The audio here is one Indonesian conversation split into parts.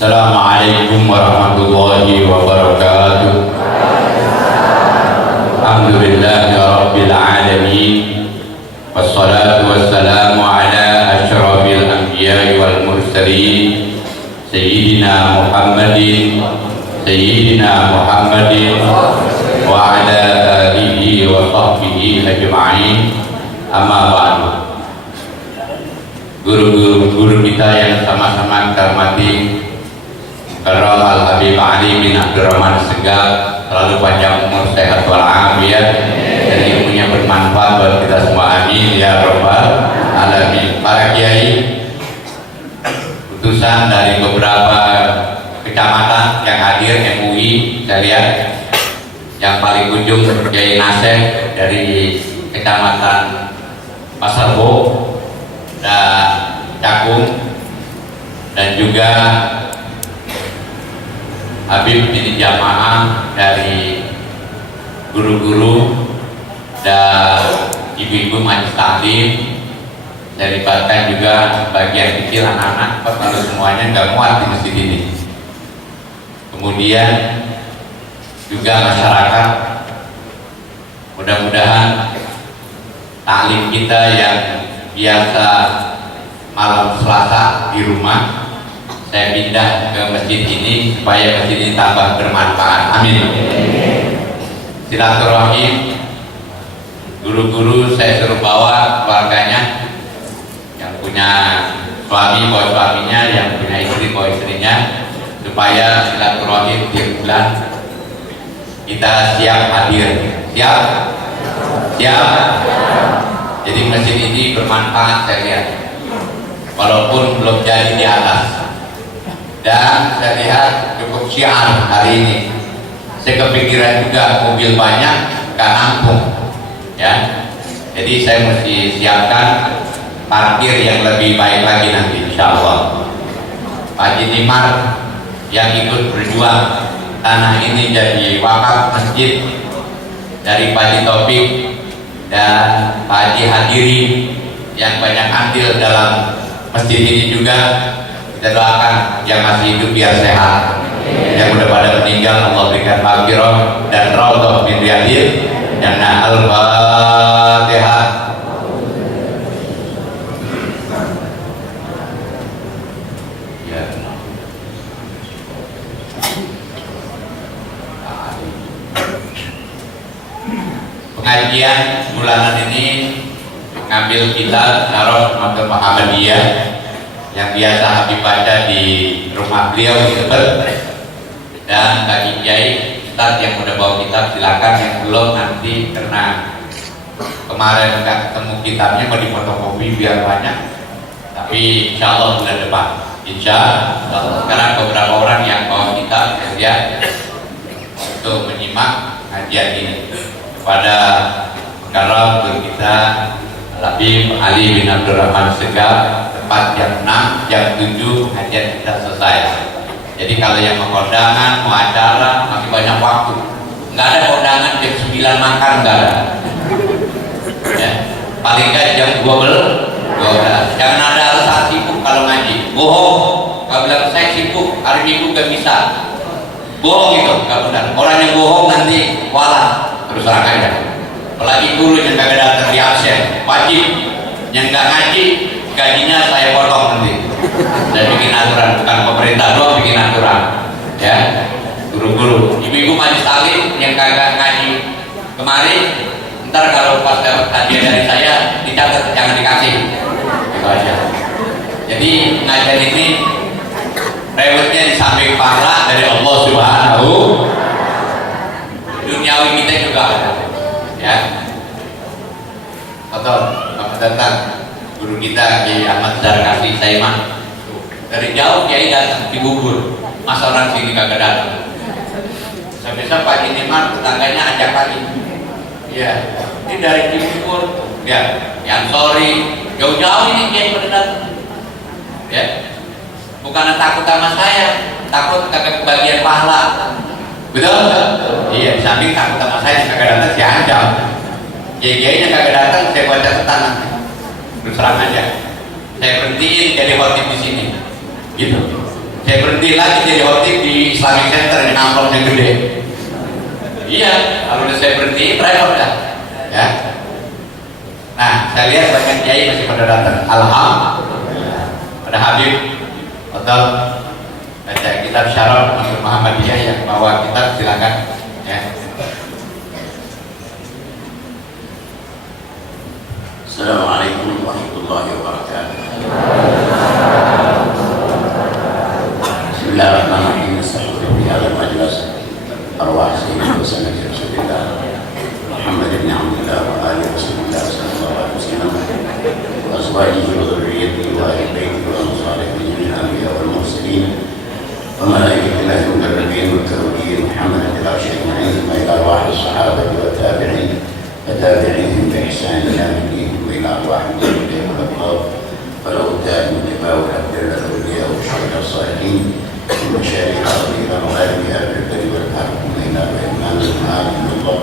Assalamualaikum warahmatullahi wabarakatuh. Alhamdulillahi rabbil alamin. Wassalatu wassalamu ala asyrafil anbiya'i wal mursalin Sayyidina Muhammadin wa ala alihi wa sahbihi ajma'in. Amma ba'du. Guru kita yang sama-sama kita hormati, Karam Al-Habib Ali bin Abdurrahman Segaf, selalu panjang umur, sehat walafiat, dan ilmunya bermanfaat buat kita semua, amin ya rabbal alamin. Para kiai, utusan dari beberapa kecamatan yang hadir, MUI, saya lihat yang paling ujung Kiai Naseh dari kecamatan Pasarbo dan Cakung, dan juga Habib ini jamaah dari guru-guru dan ibu-ibu majelis taklim. Saya libatkan juga bagian kecil anak-anak, kalau semuanya nggak muat di masjid ini. Kemudian juga masyarakat, mudah-mudahan taklim kita yang biasa malam Selasa di rumah, saya pindah ke masjid ini supaya masjid ini tambah bermanfaat, amin. Silaturahim, guru-guru saya suruh bawa keluarganya, yang punya suami bawa suaminya, yang punya istri bawa istrinya, supaya silaturahim tiap bulan kita siap hadir. Siap? Jadi masjid ini bermanfaat, saya lihat, walaupun belum jadi di atas. Dan saya lihat cukup syiar hari ini. Saya kepikiran juga mobil banyak gak nampung, ya. Jadi saya mesti siapkan parkir yang lebih baik lagi nanti, insya Allah. Pak Haji Nimar yang ikut berjuang tanah ini jadi wakaf masjid, dari Pak Haji Taufik dan Pak Haji Hadiri yang banyak andil dalam masjid ini juga. Kita doakan yang masih hidup biar sehat, yang udah pada meninggal Allah berikan maghfirah dan raudhah min riyadil jannah. Al-Fatihah. Pengajian bulanan ini mengambil kitab Syarah Madhab Muhammadiyah yang biasa Habib baca di rumah beliau di Tebet. Dan bagi kiai Ustaz yang udah bawa kitab silakan, yang belum nanti karena kemarin nggak ketemu kitabnya mau difotokopi biar banyak, tapi insya Allah bulan depan, insya Allah. Sekarang beberapa orang yang bawa kitab saya lihat untuk menyimak kajian ini. Kepada Karam guru kita Habib Ali bin Abdurrahman Segaf, tepat jam 6, jam 7 kajian kita selesai. Jadi kalau yang mau kondangan, mau acara, masih banyak waktu. Nggak ada kondangan jam 9 makan, nggak ada. Ya. Paling nggak jam 12. Jangan ada alasan sibuk kalau ngaji. Bohong. Kalau bilang saya sibuk, hari Minggu nggak bisa. Bohong itu, nggak benar. Orang yang bohong nanti walah. Terus terang aja. Apalagi guru yang kagak datang di absen, wajib. Yang nggak ngaji, gajinya saya potong nanti. Saya bikin aturan, bukan pemerintah doang bikin aturan, ya. Guru-guru, ibu-ibu majelis taklim yang kagak ngaji kemarin, ntar kalau pas dapat hadiah dari saya dicatat, jangan dikasih. Itu aja. Jadi ngajian ini rewetnya di samping pahala dari Allah Subhanahu, duniawi kita juga ada, ya. Atau apa datang guru kita Kiai Ahmad Zarkasi Saiman dari jauh, Kiai datang di Bubur, masa orang sini kagak datang. Bisa Pak Haji Nimar tetangganya ajak lagi, ya. Ini dari Bubur, ya. Yang sorry jauh-jauh ini Kiai pada datang, ya. Bukan takut sama saya, takut kagak kebagian pahala. Betul? Iya, di samping takut sama saya kagak datang, saya ancam. Kiai-kiainya kagak datang, saya baca catatan nanti. Terus terang aja, saya berhentiin jadi khotib di sini, gitu. Saya berhenti lagi jadi khotib di Islamic Center di kantor yang gede. Iya, kalau udah saya berhenti, repot dah. Ya. Nah, saya lihat banyak kiai masih pada datang. Alhamdulillah. Pada Habib atau baca kitab Syarah Muhammadiyah yang bawa kitab silakan. Ya. Assalamualaikum warahmatullahi wabarakatuh. Bismillahirrahmanirrahim. Astaghfirullah fi hadzal majlis. Arwah sayyidina Sayyidina Rasulullah Muhammad ibn Abdullah wa alihi Rasulullah sallallahu alaihi wasallam wa azwajihi wa dhurriyyatihi wa ahli baitihi wa ansarihi jami'al anbiya wal mursalin wa malaikatillahi wa nabiyyin wa karubiyin Muhammad ibn Abdullah wa ila arwah as-sahabati wa tabi'in وتابعيهم بإحسان إلى يوم الدين وإلى أرواح الجنة والأبرار والأوتاد من دماء والأبدال الأولياء والشهداء الصالحين والمشايخ إلى مغاربها بالبر والبحر إلى بإيمان المعاد من الله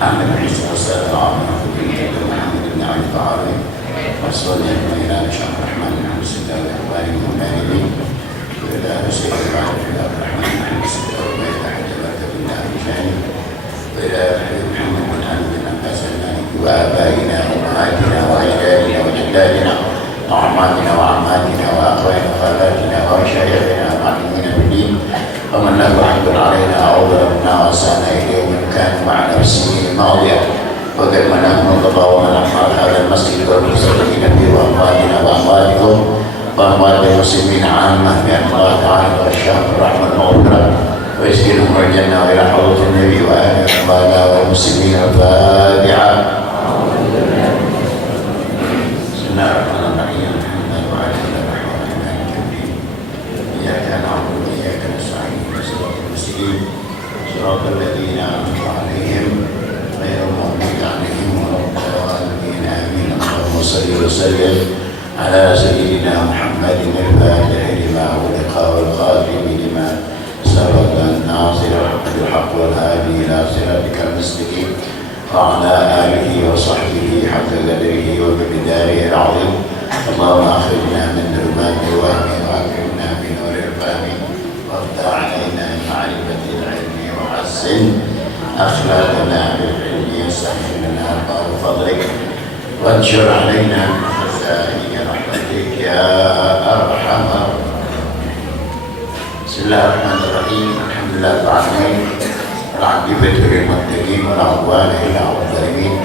محمد بن عيسى والسلام العظيم محمد بن علي الطعامي وصلى إلى شهر الرحمن بن عبد الستار وإخوانه المنادين وإلى سيد العبد عبد الرحمن بن عبد الستار وإلى حجبات بن أبي شاهد وإلى محمد بن علي بن عباس وآبائنا وأمهاتنا وأجدادنا وجداتنا وأعمامنا وأعماتنا وأخواننا وخالاتنا ومشايخنا ومعلمين بالدين ومن له حق علينا أو ظلمنا وأساءنا إليه ومن كان معنا في السنين الماضية وقد منعهم القضاء ومنعنا هذا المسجد والمصلين فيه وأمواتنا وأمواتكم وأموات المسلمين عامة بأن الله تعالى والشهر الرحمة المغفرة ويسكنهم الجنة وإلى حضرة النبي وآله وصحبه والمسلمين الفاتحة. بسم الله الرحمن الرحيم. الحمد لله وعلى آله وصحبه أجمعين. إياك نعبد وإياك نستعين صراط المستقيم صراط الذين أنعمت عليهم غير المغضوب عليهم ولا الضالين آمين. اللهم صل وسلم على سيدنا محمد الفاتح لما أغلق والخاتم لما سبق الناصر بالحق والهادي إلى صراطك المستقيم وعلى آله وصحبه حق قدره وبمقداره العظيم. اللهم أخرجنا من ظلمات الوهم وأكرمنا بنور الفهم وافتح علينا بمعرفة العلم وحسن أخلاقنا بالعلم واستغفر لنا أبواب فضلك وانشر علينا من خزائن رحمتك يا أرحم الراحمين. Bismillahirrahmanirrahim. Alhamdulillah ta'alamin al-aqibatu lil-muttaqin wa la-'udwana illa 'alal zalimin.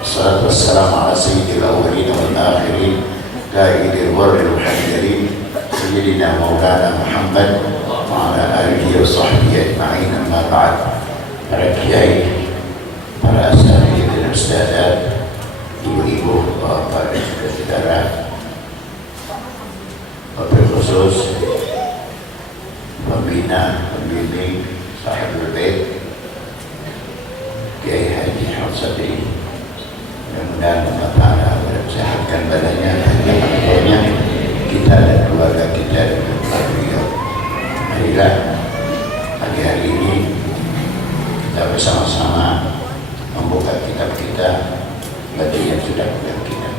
Wassalatu wassalamu ala sayyidil awwalin wal akhirin qa'idil ghurril muhajjalin sayyidina maulana Muhammad wa ala alihi wa sahbihi ajma'in. Amma ba'd. Para kiai, para asatidz dan ustadzat, ibu-ibu, bapak dan saudara, wabil khusus pembina, pembimbing Sahabat Bait Kiai Haji Hamsati, mudah-mudahan Allah Ta'ala mensehatkan badannya dan keluarganya, kita dan keluarga kita dengan beliau. Marilah pagi hari ini kita bersama-sama membuka kitab kita bagi yang sudah punya kitab.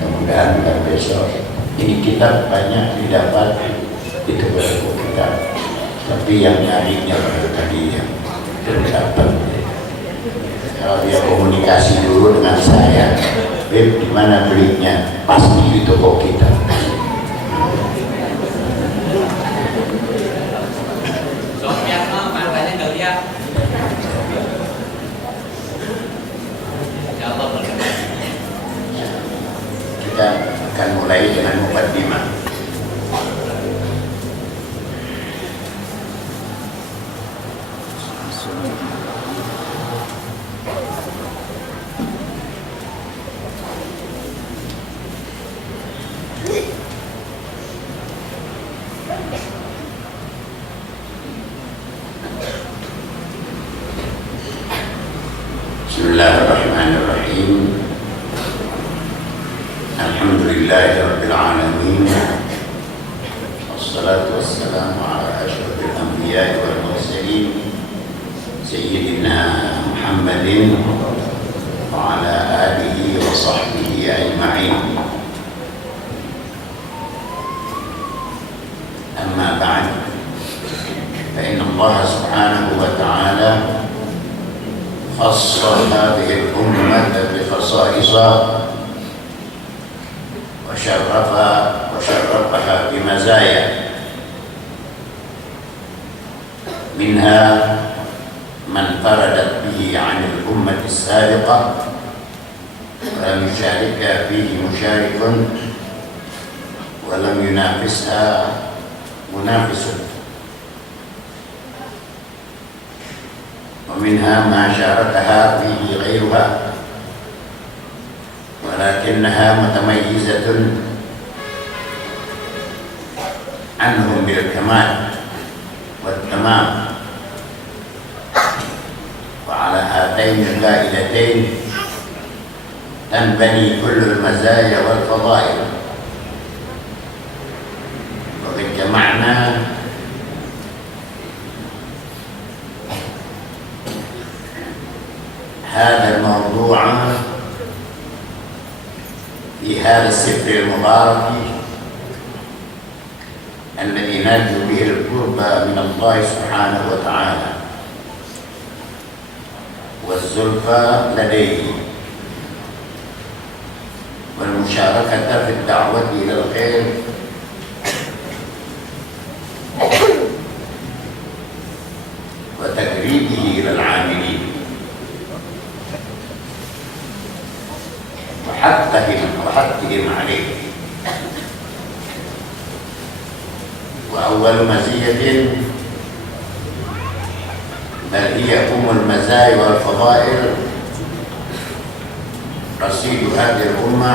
Mudah-mudahan bulan besok ini kitab banyak didapat di toko kita, tapi yang nyarinya baru tadi yang terdapat. Kalau dia komunikasi dulu dengan saya, Beb, di mana belinya? Pasti di toko kita. Kita akan mulai dengan muqaddimah. Bismillahirrahmanirrahim. Alhamdulillahi rabbil alamin. Wassalatu wassalamu ala asyrafil anbiya'i wal mursalin sayyidina Muhammadin wa ala alihi wa sahbihi ajma'in. أما بعد فإن الله سبحانه وتعالى خص هذه الأمة بخصائص وشرفها بمزايا، منها ما انفردت به عن الأمة السابقة ولم يشارك فيه مشارك ولم ينافسها منافس، ومنها ما شاركها فيه غيرها ولكنها متميزة عنهم بالكمال والتمام. وعلى هاتين القاعدتين تنبني كل المزايا والفضائل. وقد جمعنا هذا الموضوع في هذا السفر المبارك الذي نرجو به القرب من الله سبحانه وتعالى والزلفى لديه والمشاركة في الدعوة إلى الخير وتقريبه إلى العاملين وحثهم عليه. وأول مزية بل هي المزايا والفضائل رصيد هذه الأمة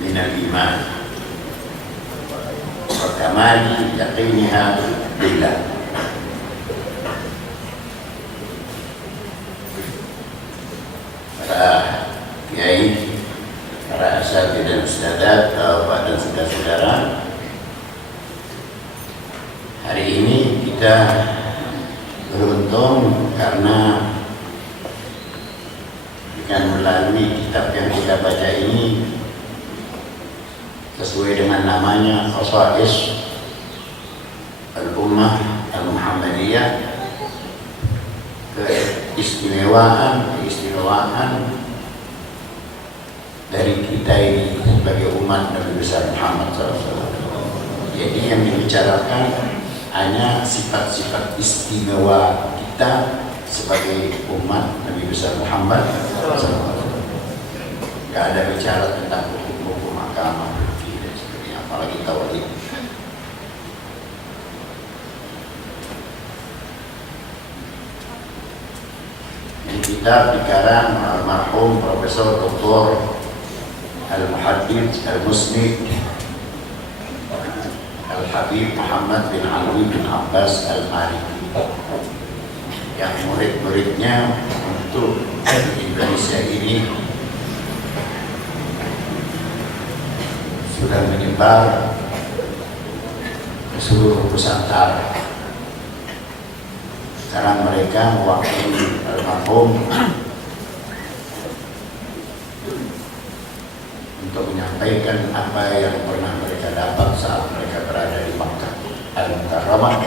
من الإيمان وكمال يقينها بالله. Para kiai, para asatidz dan ustadzat, bapak dan saudara-saudara, hari ini kita beruntung karena dengan melalui kitab yang kita baca ini sesuai dengan namanya Khosais Al-Ummah Al-Muhammadiyah, keistimewaan dari kita ini sebagai umat Nabi besar Muhammad SAW. Jadi yang dibicarakan hanya sifat-sifat istimewa kita sebagai umat Nabi besar Muhammad SAW. Tidak ada bicara tentang hukum-hukum agama dan sebagainya, apalagi tauhid. Ini kitab dikarang almarhum Profesor Dr. Al-Muhaddits Al-Musnid Al-Habib Muhammad bin Alwi bin Abbas Al-Maliki, yang murid-muridnya untuk Indonesia ini sudah menyebar ke seluruh Nusantara. Sekarang mereka mewakili almarhum untuk menyampaikan apa yang pernah mereka dapat saat mereka berada di Makkah Al-Mukarramah.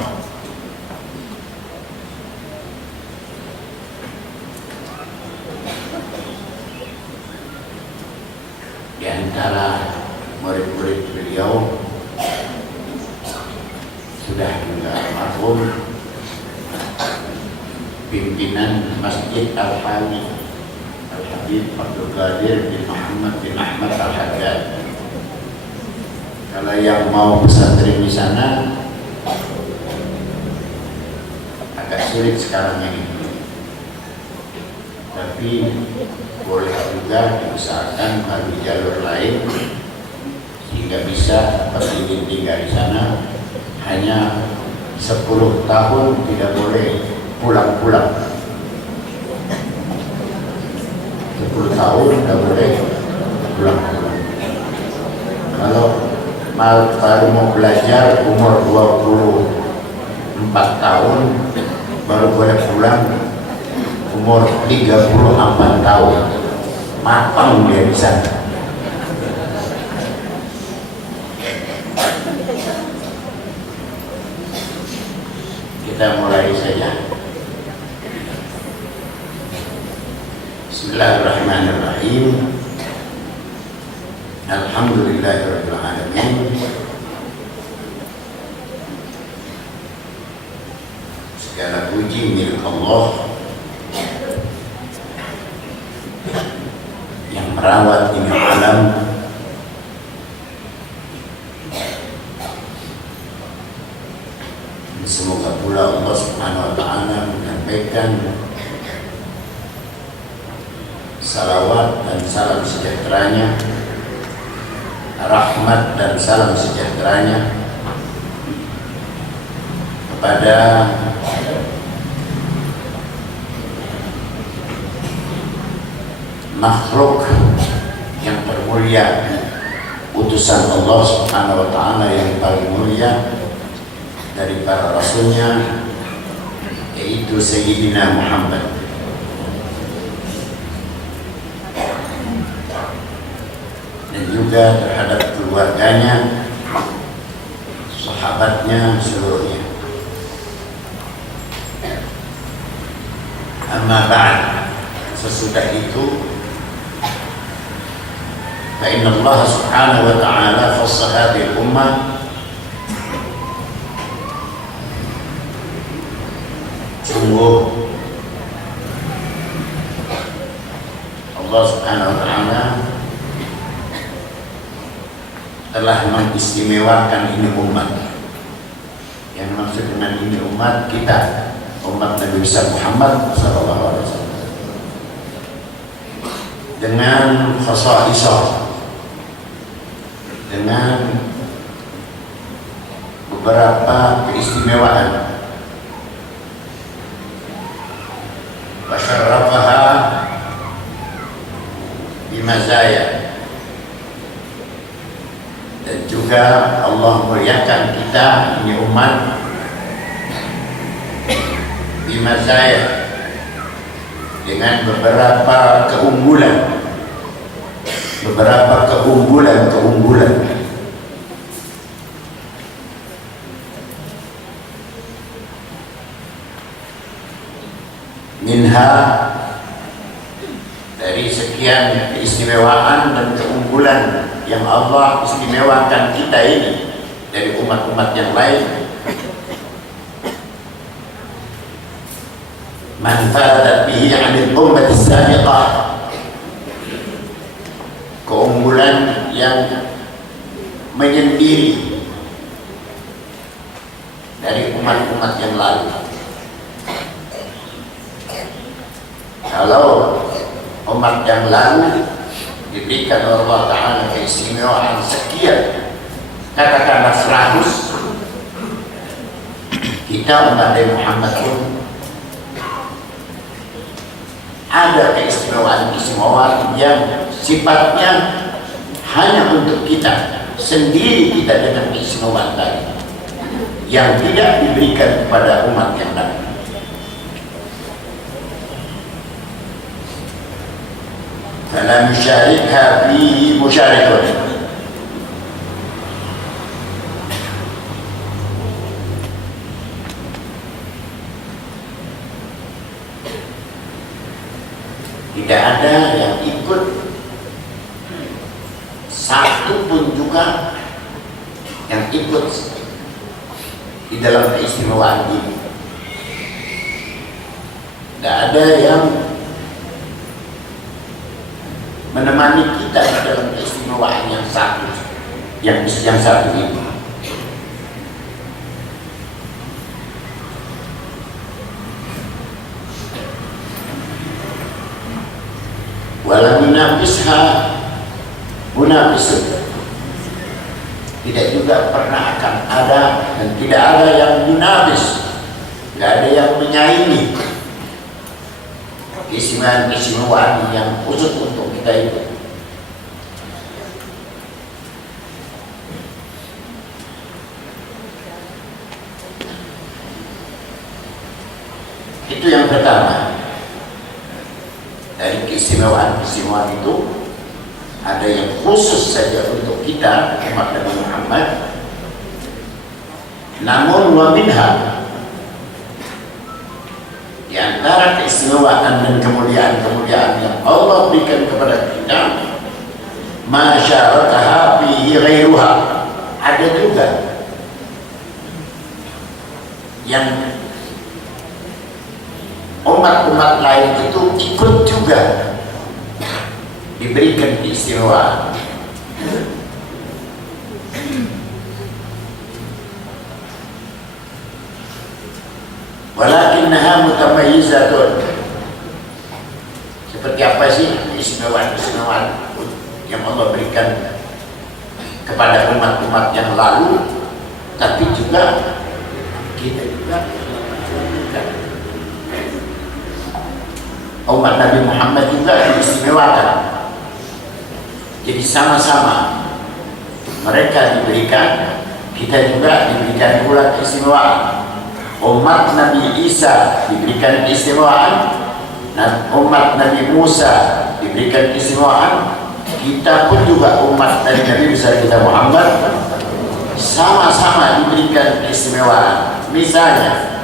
Di antara murid-murid beliau sudah juga almarhum pimpinan Masjid Al-Habib Abdul Qadir bin Muhammad bin Ahmad Al-Haddad. Kalau yang mau pesantren di sana agak sulit sekarang ini, tapi boleh juga diusahakan melalui jalur lain sehingga bisa berdiri tinggal di sana. Hanya 10 tahun tidak boleh pulang-pulang. 10 tahun tidak boleh pulang-pulang. Kalau baru mau belajar umur 24 tahun baru boleh pulang, umur 34 tahun matang dia di sana. kita mulai saja. Bismillahirrahmanirrahim. Alhamdulillahirabbil alamin. Segala puji milik Allah yang merawat ini alam. Semoga pula Allah Subhanahu wa Ta'ala menyampaikan salawat dan salam sejahteranya, rahmat dan salam sejahteranya kepada makhluk yang termulia, utusan Allah Subhanahu wa Ta'ala yang paling mulia dari para rasulnya, yaitu Sayyidina Muhammad. Dan juga terhadap keluarganya, sahabatnya seluruhnya. Amma ba'd, sesudah itu, fa inna Allah Subhanahu wa Ta'ala khassa hadhihi al-ummah sungguh Allah Subhanahu wa Ta'ala telah mengistimewakan ini umat. Yang maksud dengan ini umat kita, umat Nabi besar Muhammad sallallahu alaihi wasallam, dengan khasa'isah, dengan beberapa keistimewaan. Wasyarrafaha bimazaya, dan juga Allah muliakan kita ini umat bimazaya, dengan beberapa keunggulan, keunggulan. Minha, dari sekian keistimewaan dan keunggulan yang Allah istimewakan kita ini dari umat-umat yang lain, manfaat bihi 'anil ummati sabiqah, keunggulan yang menyendiri dari umat-umat yang lalu. Kalau umat yang lalu diberikan oleh Allah Ta'ala keistimewaan sekian, katakanlah 100, kita umat Nabi Muhammad pun ada keistimewaan yang sifatnya hanya untuk kita sendiri, kita dengan keistimewaan tadi yang tidak diberikan kepada umat yang lain. Fala musyalikha fihi musyalikun, tidak ada yang ikut satu pun juga yang ikut di dalam keistimewaan ini. Tidak ada yang menemani kita di dalam keistimewaan yang satu, yang satu ini. Wala munafisha munafisun, tidak juga pernah akan ada dan tidak ada yang munafis, tidak ada yang menyaingi keistimewaan yang khusus untuk kita itu. Itu yang pertama. Dari keistimewaan itu ada yang khusus saja untuk kita umat Nabi Muhammad. Namun wa minha, Di antara keistimewaan dan kemuliaan-kemuliaan yang Allah berikan kepada kita, masyarakaha fihi ghairuha, ada juga yang umat-umat lain itu ikut juga diberikan keistimewaan. Walakinnaha mutamayyizatun. Seperti apa sih keistimewaan yang Allah berikan kepada umat-umat yang lalu, tapi juga kita juga umat Nabi Muhammad juga diistimewakan. Jadi sama-sama mereka diberikan, kita juga diberikan pula keistimewaan. Umat Nabi Isa diberikan keistimewaan, dan umat Nabi Musa diberikan keistimewaan. Kita pun juga umat dari Nabi besar kita Muhammad sama-sama diberikan keistimewaan. Misalnya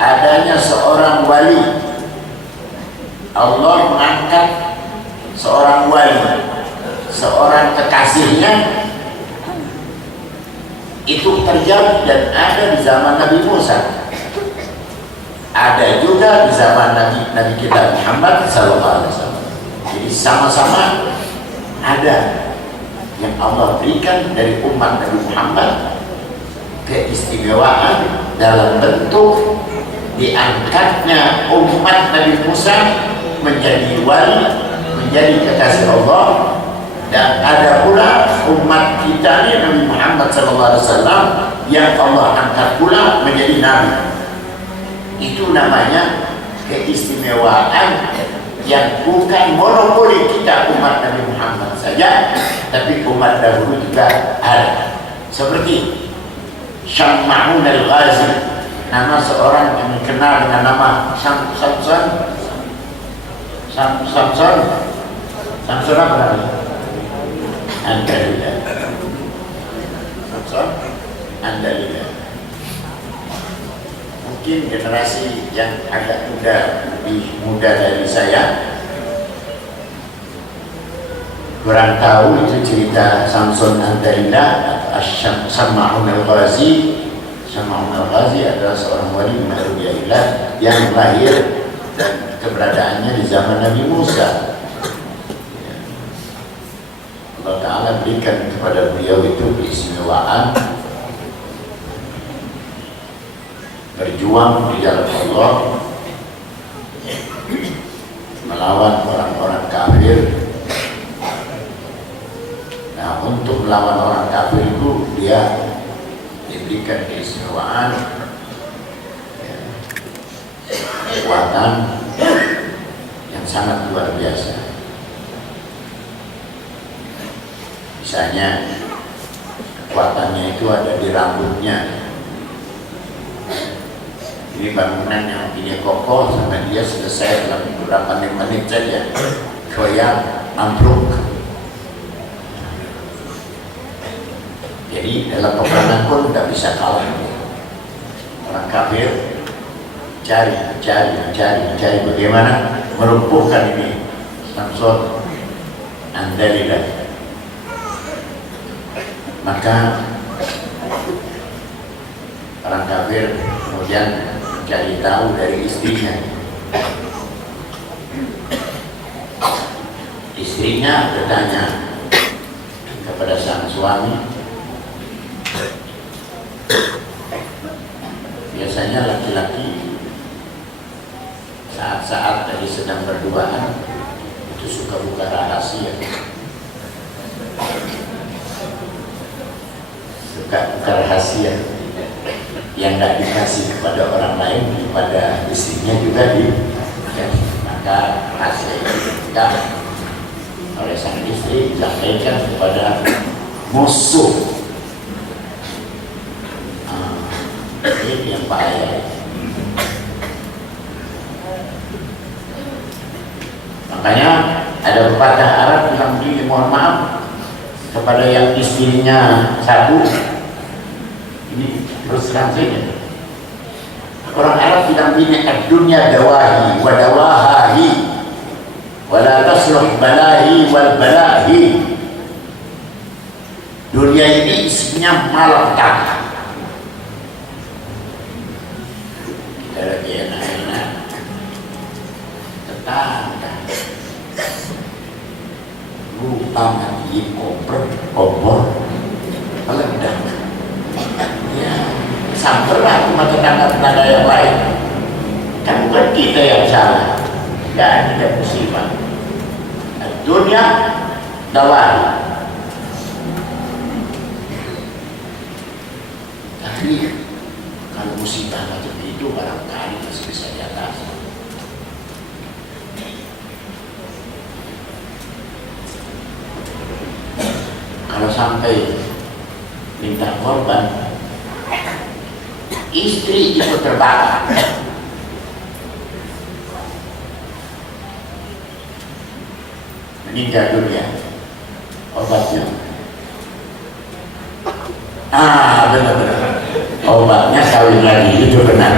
adanya seorang wali, Allah mengangkat seorang wali, seorang kekasihnya, itu terjadi dan ada di zaman Nabi Musa, ada juga di zaman Nabi kita Muhammad SAW. Jadi sama-sama ada yang Allah berikan dari umat Nabi Muhammad keistimewaan dalam bentuk diangkatnya umat Nabi Musa menjadi wali, menjadi kekasih Allah. Dan ada pula umat kita ini Nabi Muhammad SAW yang Allah angkat pula menjadi nabi. Itu namanya keistimewaan yang bukan monopoli kita umat Nabi Muhammad saja, tapi umat dahulu juga ada. Seperti Syam'un al-Ghazi, nama seorang yang dikenal dengan nama Samson apa namanya? Andalillah. Samson Andalillah. Mungkin generasi yang agak muda, lebih muda dari saya, kurang tahu itu cerita Samson Andalillah atau Syam'un al-Ghazi. Syam'un al-Ghazi adalah seorang wali min awliyaillah yang lahir dan keberadaannya di zaman Nabi Musa. Allah Ta'ala berikan kepada beliau itu keistimewaan berjuang di jalan Allah melawan orang-orang kafir. Nah, untuk melawan orang kafir itu dia diberikan keistimewaan, kekuatan yang sangat luar biasa. Misalnya kekuatannya itu ada di rambutnya. Ini bangunan yang ini kokoh sampai dia selesai dalam beberapa menit saja, goyang, ambruk. Jadi dalam peperangan pun tidak bisa kalah. Orang kafir cari bagaimana merumpuhkan ini Samson Andalillah. Maka orang kafir kemudian mencari tahu dari istrinya. Istrinya bertanya kepada sang suami. Biasanya laki-laki saat-saat tadi sedang berduaan itu suka buka rahasia, rahasia yang tidak dikasih kepada orang lain, kepada istrinya juga maka rahasia itu dibuka oleh sang istri, disampaikan kepada musuh. Ini yang bahaya. Makanya ada pepatah Arab bilang begini, mohon maaf kepada yang istrinya satu, ini terus terang saja, Orang Arab bilang ini ad-dunya dawahi wa dawahahi wa la tasluh balahi wal balahi. Dunia ini isinya malapetaka. Kita lagi enak-enak, tetangga lupa mati kompor meledak. Ya, samperlah rumah tetangga-tetangga yang lain. Kan bukan kita yang salah, dan tidak musibah. Dunia dawan. Tapi kalau musibah macam itu barangkali masih bisa diatasi. Kalau sampai minta korban, istri ikut terbakar, meninggal dunia, obatnya benar-benar obatnya kawin lagi, itu benar.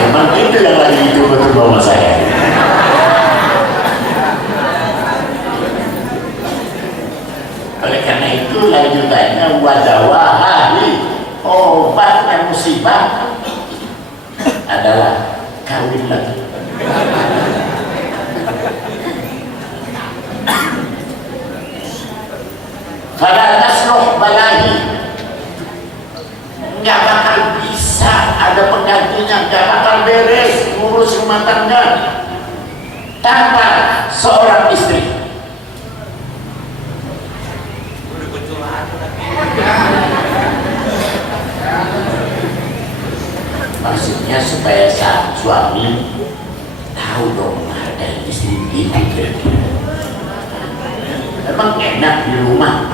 Emang itu yang lagi itu betul sama saya. Oleh karena itu lanjutannya wadawahi, obatnya musibah adalah kawin lagi. Fala tasluh balahi, nggak bakal bisa ada penggantinya, nggak bakal beres ngurus rumah tangga tanpa seorang istri. Maksudnya supaya sang suami tahu dong menghargai istri begitu. Emang enak di rumah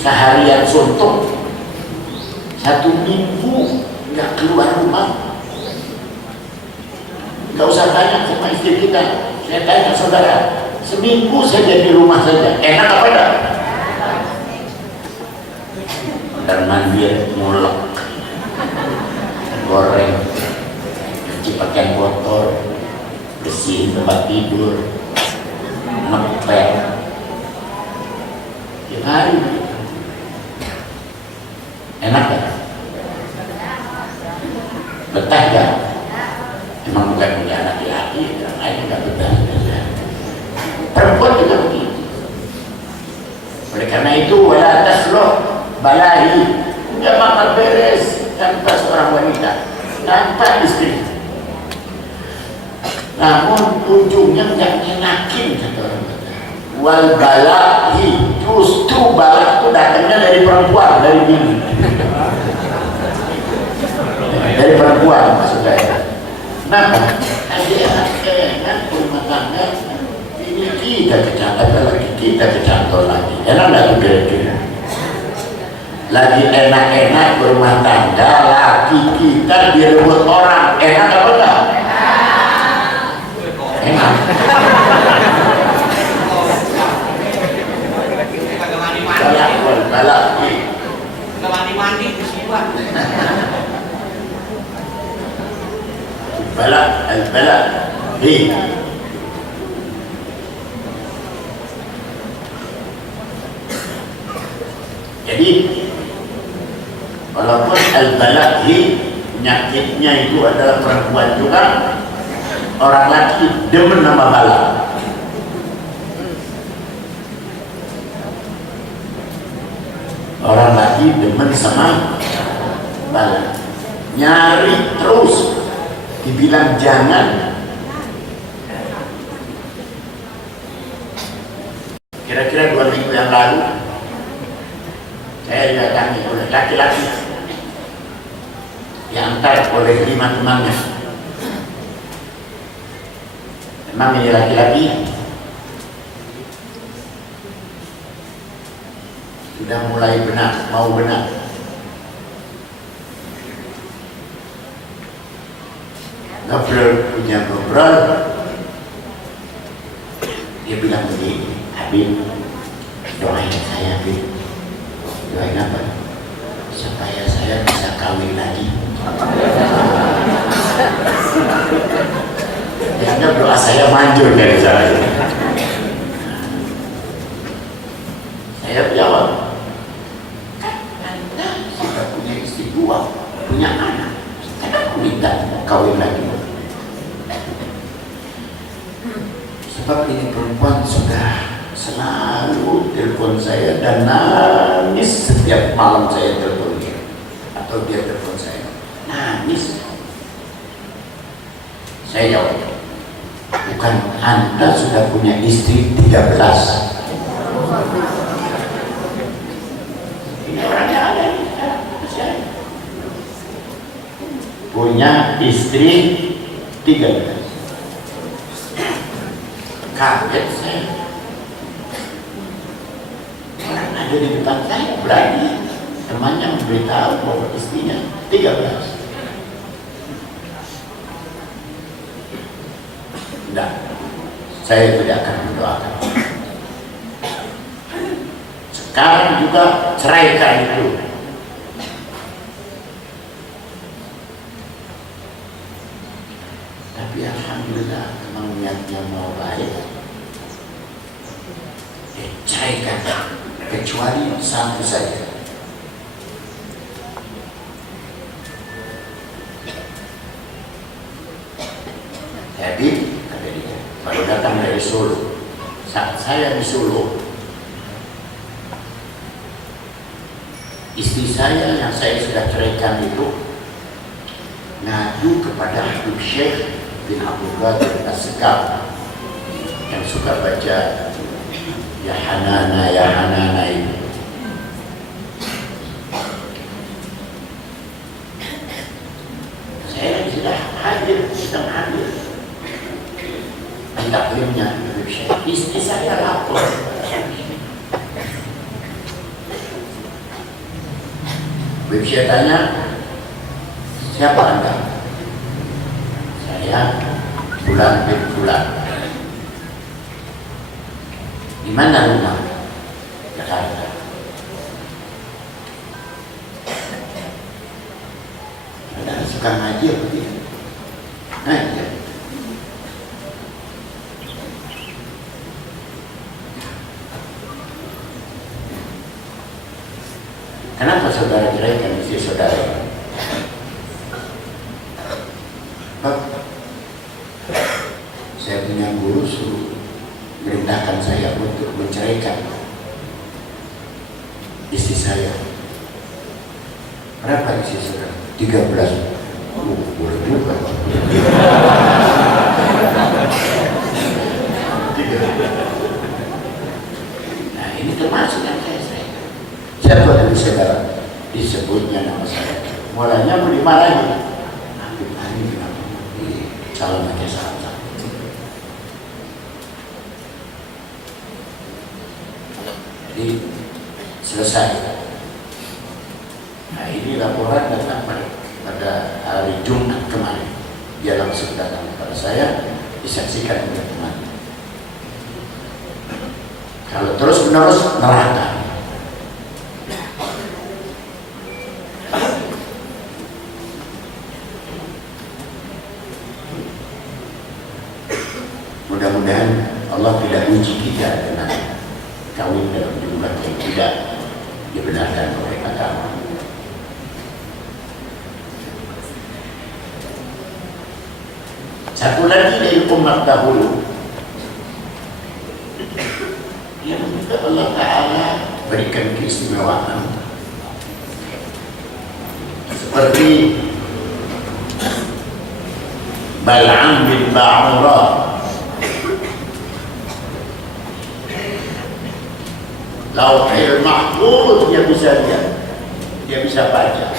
seharian suntuk, 1 minggu nggak keluar rumah. Nggak usah tanya sama istri kita, saya tanya saudara, seminggu saja di rumah saja, enak apa enggak? Dan mandir, ngulek, goreng, cuci pakaian kotor, bersihin tempat tidur, ngepel, tiap hari. Enak gak? Betah gak? Emang bukan punya anak laki-laki, yang lain gak betah. Perempuan juga begitu. Oleh karena itu wala tasluh balahi, nggak bakal beres tanpa seorang wanita, tanpa istri. Namun ujungnya nggak nyenakin, kata orang kata. Wal balahi, justru balak itu datangnya dari perempuan, dari bini. Dari perempuan maksud saya. Kenapa? Enak rumah tangga ini kita kecantol lagi, kita kecantol lagi. Enak nggak tuh kira-kira? Lagi enak-enak berumah tangga, laki kita direbut orang, enak apa enggak? Enak. Balak, nggak mandi-mandi musibah. Balak, jadi walaupun al-balahi penyakitnya itu adalah perempuan juga, orang laki demen nama balak. Orang laki demen sama balak, nyari terus, dibilang jangan. Kira-kira 2 minggu yang lalu saya didatangi oleh laki-laki, diantar oleh 5 temannya. Memang ini laki-laki sudah mulai benar, mau benar. Ngobrol, dia bilang begini, Habib, doain saya, Habib. Doain apa? Supaya saya bisa kawin lagi. Dianggap doa saya manjur dari saya. Saya jawab, kan Anda sudah punya istri dua, punya anak, kenapa minta kawin lagi? Sebab ini perempuan sudah selalu telepon saya dan nangis setiap malam saya telepon dia, atau dia telepon saya, nangis. Saya jawab, bukan Anda sudah punya istri 13? Ini orangnya ada nih, punya istri 13. Kaget saya. Orang ada di depan saya berani temannya memberitahu bahwa istrinya 13. Tidak, saya tidak akan mendoakan. Sekarang juga ceraikan itu. Tapi alhamdulillah memang niatnya mau baik. Ceraikan, kecuali satu saja. Habib, kata dia, baru datang dari Solo. Saat saya di Solo, istri saya yang saya sudah ceraikan itu ngadu kepada Habib Syekh bin Abdul Qadir As-Sekab yang suka baca Ya Hanana itu. Saya sudah hadir, sedang hadir. Taklimnya Habib Syekh. Istri saya lapor. Habib Syekh tanya, siapa Anda? Saya Fulan bin Fulan. Di mana rumah? Jakarta. Anda suka ngaji apa tidak? Ngaji. Kenapa saudara ceraikan istri saudara? Saya punya guru suruh merintahkan saya untuk menceraikan istri saya. Berapa istri saudara? 13. Boleh juga. Nah ini termasuk yang saya ceraikan. Siapa dari saudara? Disebutnya nama saya. Mulanya mau dimarahi. Habib Ali kenapa? Calon aja salah. Jadi selesai. Nah ini laporan datang pada hari Jumat kemarin. Dia langsung datang kepada saya, disaksikan oleh teman. Kalau terus menerus neraka. Mudah-mudahan Allah tidak uji kita dengan kawin dalam jumlah yang tidak dibenarkan oleh agama. Satu lagi dari umat dahulu yang Allah Ta'ala berikan keistimewaan seperti Bal'am bin Ba'urah. Lauhul Mahfuz dia bisa lihat, dia bisa baca.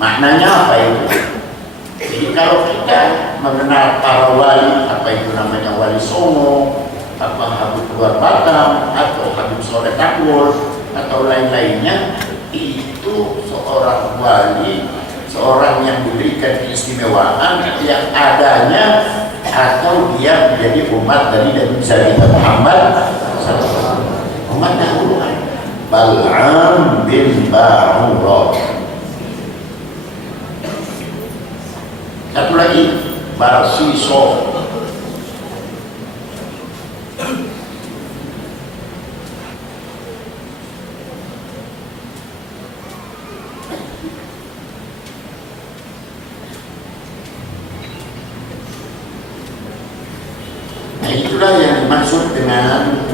Maknanya apa itu? Jadi kalau kita mengenal para wali, apa itu namanya wali Songo, apa Habib Luar Batam, atau Habib Soleh Takwul, atau lain-lainnya, itu seorang wali, seorang yang diberikan keistimewaan yang adanya atau dia menjadi umat dari Nabi kita Muhammad SAW. Umat dahulu kan Bal'am pisau. Nah, itulah yang dimaksud dengan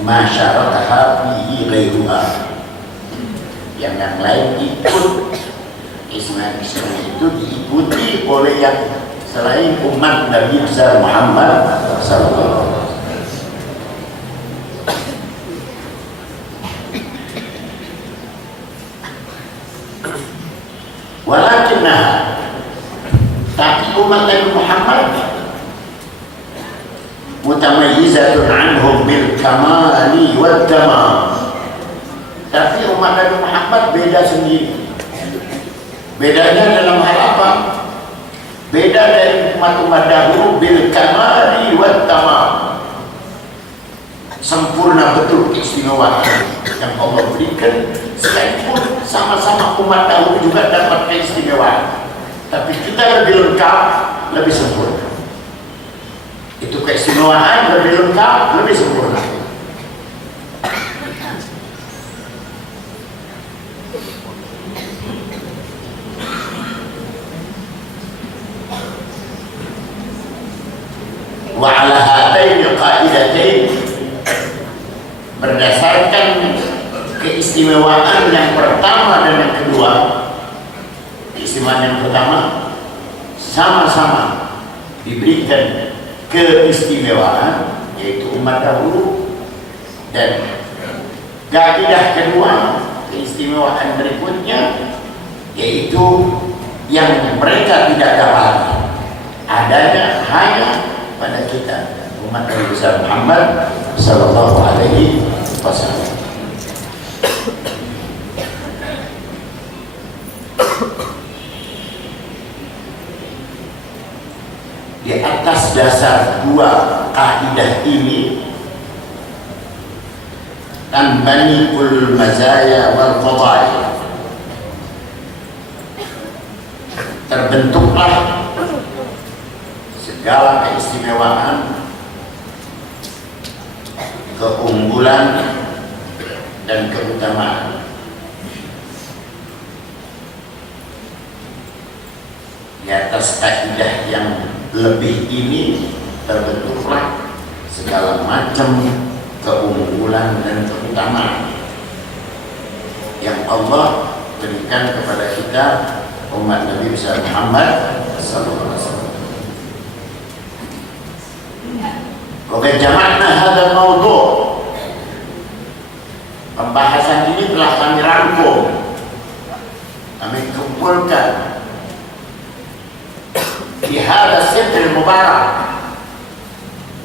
masyarakat fihi ghairuha, yang lain ikut Islam itu diikuti oleh yang selain umat Nabi besar Muhammad sallallahu alaihi wasallam. Walakinna, tapi umat Nabi Muhammad mutamayyizatun anhum bil kamali wad tamam. Tapi umat Nabi Muhammad beda sendiri. Bedanya dalam hal apa? Beda dari umat-umat dahulu bil kamali wad tamam. Sempurna betul keistimewaan yang Allah berikan, sekalipun sama-sama umat dahulu juga dapat keistimewaan, tapi kita lebih lengkap, lebih sempurna. Itu keistimewaan lebih lengkap, lebih sempurna. Wa ala hataini qaidatain, berdasarkan keistimewaan yang pertama dan yang kedua. Keistimewaan yang pertama sama-sama diberikan keistimewaan, yaitu umat dahulu, dan kaidah kedua, keistimewaan berikutnya, yaitu yang mereka tidak dapat adanya hanya pada kita umat Nabi besar Muhammad sallallahu alaihi wasallam. Di atas dasar dua kaidah ini, tanbaniul mazaya wal fadail, terbentuklah segala keistimewaan, keunggulan dan keutamaan. Di atas kaidah yang lebih ini terbentuklah segala macam keunggulan dan keutamaan yang Allah berikan kepada kita umat Nabi besar Muhammad sallallahu alaihi wasallam. Oke, jamakna hadzal maudhu'. Pembahasan ini telah kami rangkum, kami kumpulkan di hadzal sifr mubarak,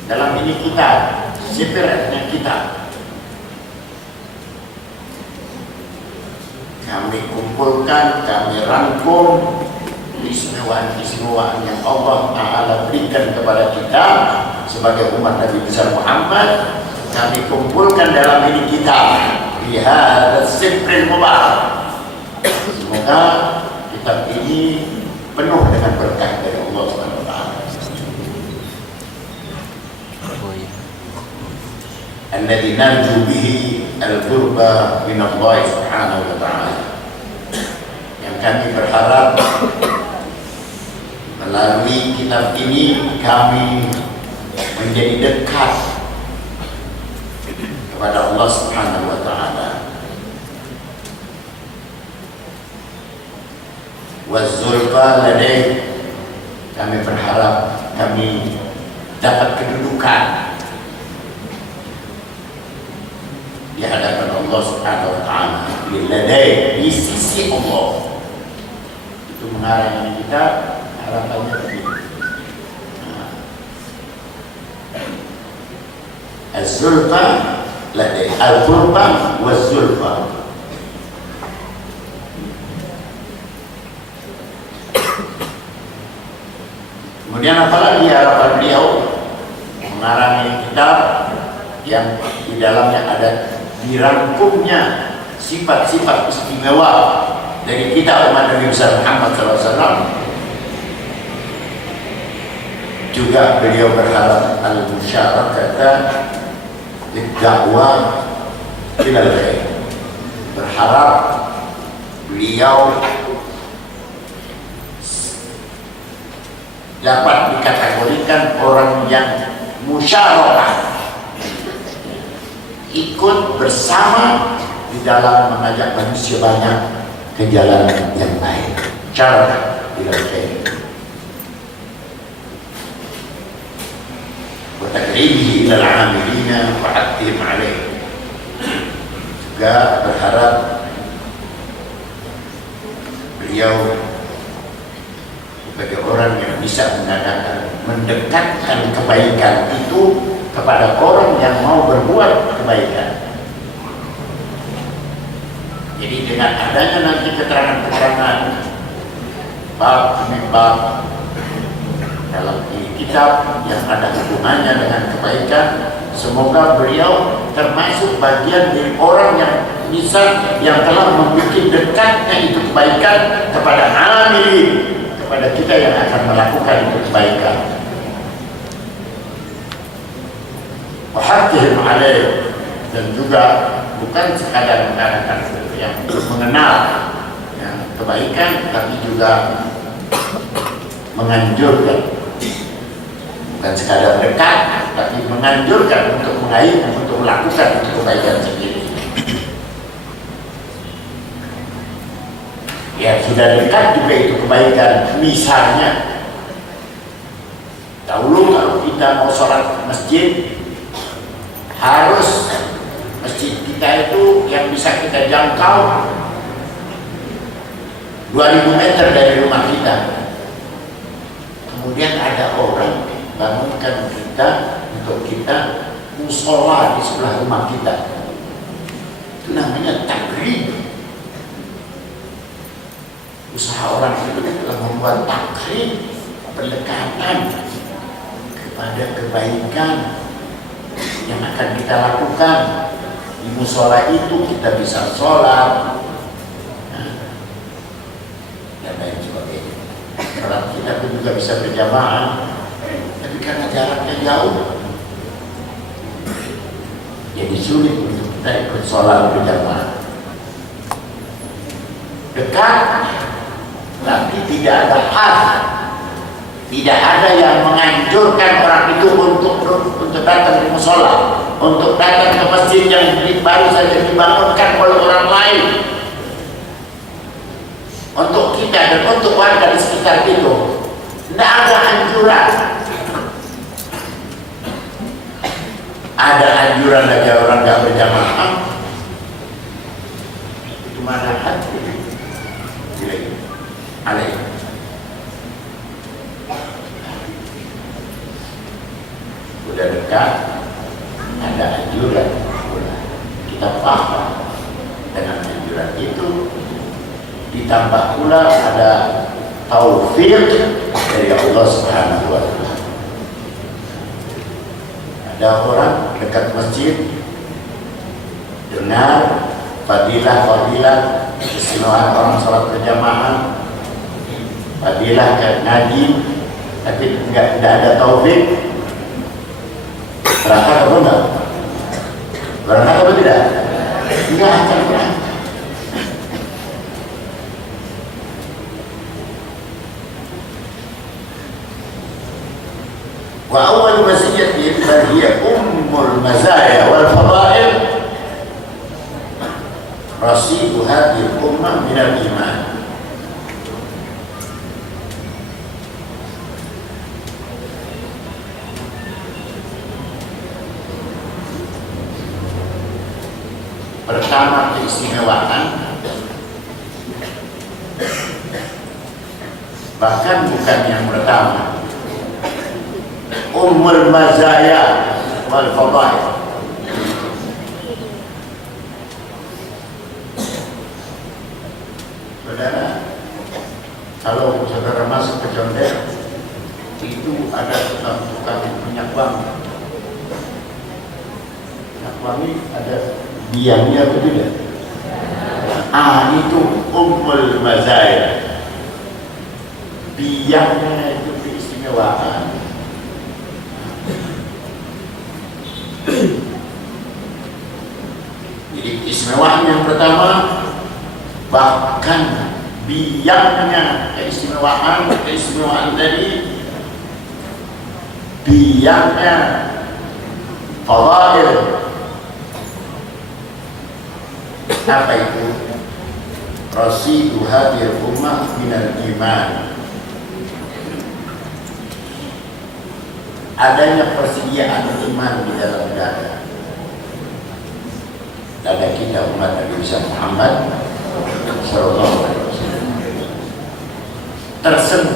dalam ini kita sifr artinya kita. Kami kumpulkan, kami rangkum keistimewaan-keistimewaan yang Allah Ta'ala berikan kepada kita sebagai umat Nabi besar Muhammad. Kami kumpulkan dalam ini kita lihat sifril mubarak. Semoga kitab ini penuh dengan berkah dari Allah Subhanahu wa taala. Alladzi narju bihi al-qurba min Allah Subhanahu wa taala. Yang kami berharap melalui kitab ini kami menjadi dekat kepada Allah Subhanahu wa taala. Wazzulfa ladai, kami berharap kami dapat kedudukan di hadapan Allah Subhanahu wa taala, ladai, di sisi Allah. Itu mengarahkan kita harapannya begini. Az-zulfa ladai, al-qurba wazzulfa. Kemudian apalagi harapan beliau mengarang kitab yang di dalamnya ada dirangkumnya sifat-sifat istimewa dari kita umat Nabi besar Muhammad SAW. Juga beliau berharap al-musyarakata dakwah ilal khair, berharap beliau dapat dikategorikan orang yang musyarakah, ikut bersama di dalam mengajak manusia banyak ke jalan yang baik. Cara ilal khair, wa taqribihi ilal amilina wa hattihim alaih. Juga berharap beliau sebagai orang yang bisa mendekatkan kebaikan itu kepada orang yang mau berbuat kebaikan. Jadi dengan adanya nanti keterangan-keterangan bab demi bab dalam kitab yang ada hubungannya dengan kebaikan, semoga beliau termasuk bagian dari orang yang bisa, yang telah membuat dekatnya itu kebaikan kepada amilin, kepada kita yang akan melakukan itu kebaikan. Wahattihim alaih, dan juga bukan sekadar mengatakan yang mengenal ya, kebaikan, tapi juga menganjurkan, bukan sekadar dekat, tapi menganjurkan untuk mengait, untuk melakukan itu kebaikan sendiri. Ya sudah dekat juga itu kebaikan. Misalnya dahulu kalau kita mau sholat masjid, harus masjid kita itu yang bisa kita jangkau 2000 meter dari rumah kita. Kemudian ada orang bangunkan kita untuk kita musola di sebelah rumah kita. Itu namanya takrib. Usaha orang itu telah membuat takrib, pendekatan kepada kebaikan yang akan kita lakukan. Di musola itu kita bisa sholat dan lain sebagainya. Sholat kita pun juga bisa berjamaah, tapi karena jaraknya jauh jadi sulit untuk kita ikut sholat berjamaah. Dekat tapi tidak ada had, tidak ada yang menganjurkan orang itu untuk datang ke musola, untuk datang ke masjid yang baru saja dibangunkan oleh orang lain, untuk kita dan untuk warga di sekitar itu. Tidak ada anjuran. Ada anjuran lagi orang tidak berjamaah, itu mana hati alaih. Sudah dekat, ada anjuran, kita paham dengan anjuran itu, ditambah pula ada taufik dari Allah Subhanahu wa Ta'ala. Ada orang dekat masjid, dengar fadilah keistimewaan orang sholat berjamaah, fadilah ngaji, tapi tidak ada taufik, berangkat atau enggak? Berangkat atau tidak? Enggak akan berangkat. Wa awal masyidatin hiya ummul mazaya wal fadail rasidu hadhihi ummah min al-iman. Pertama, keistimewaan, bahkan bukan yang pertama, ummul mazaya wal fadail. Saudara, kalau saudara masuk ke condet, itu ada tukang minyak wangi. wangi ada biangnya atau tidak? Itu ummul mazaya. Biangnya itu keistimewaan. Jadi keistimewaan yang pertama, bahkan biangnya keistimewaan tadi, biangnya fadail. Apa itu? Rasidu hadir ummah minal iman. Adanya persediaan iman di dalam dada kita umat Nabi besar Muhammad sallallahu alaihi wasallam.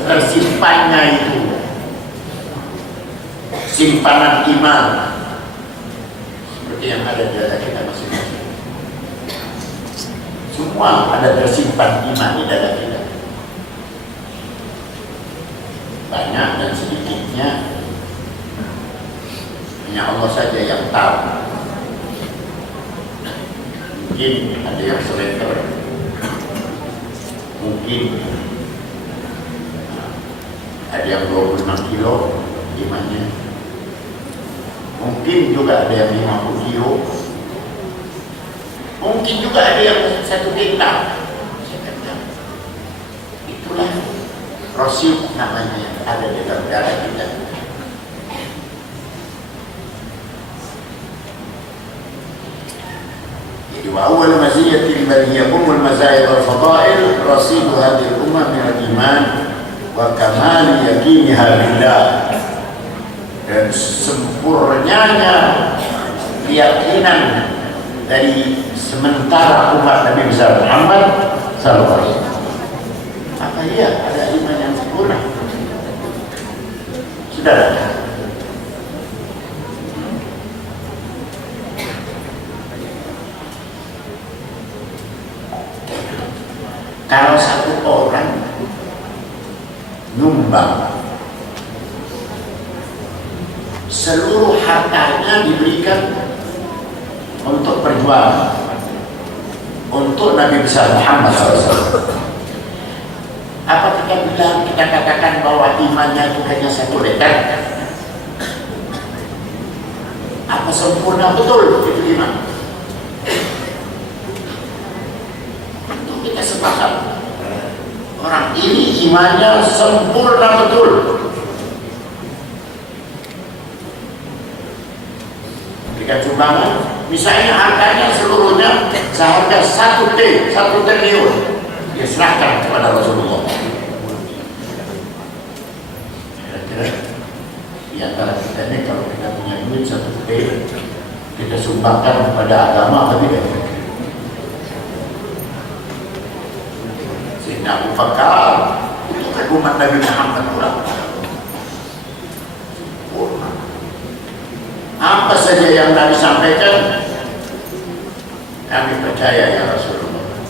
Tersimpannya itu simpanan iman seperti yang ada di dada kita masing-masing. Semua ada tersimpan iman di dada kita. Banyak dan sedikitnya hanya Allah saja yang tahu. Mungkin ada yang seliter, mungkin ada yang 26 kilo imannya, mungkin juga ada yang 50 kilo, mungkin juga ada yang 1 bintang. Itulah rasyid namanya yang ada di dalam darah kita. Jadi wa awwal maziyatin bal hiya ummul mazaya wal fadail rasidu hadhihi al-ummah min al-iman wa kamal yaqiniha billah. Dan sempurnanya keyakinan dari sementara umat Nabi besar Muhammad sallallahu alaihi wasallam. Apa iya ada iman yang sempurna? Saudara, kalau satu orang nyumbang seluruh hartanya diberikan untuk perjuangan untuk Nabi besar Muhammad SAW, apa kita katakan bahwa imannya itu hanya 1 liter? Apa sempurna betul itu iman? Kita sepakat orang ini imannya sempurna betul. Berikan sumbangan, misalnya harganya seluruhnya seharga 1 triliun, dia serahkan kepada Rasulullah. Kira-kira di antara kita ini kalau kita punya duit 1 triliun, kita sumbangkan kepada agama apa tidak? Abu Bakar itu kan umat Nabi Muhammad pula. Apa saja yang Nabi sampaikan kami percaya ya Rasulullah.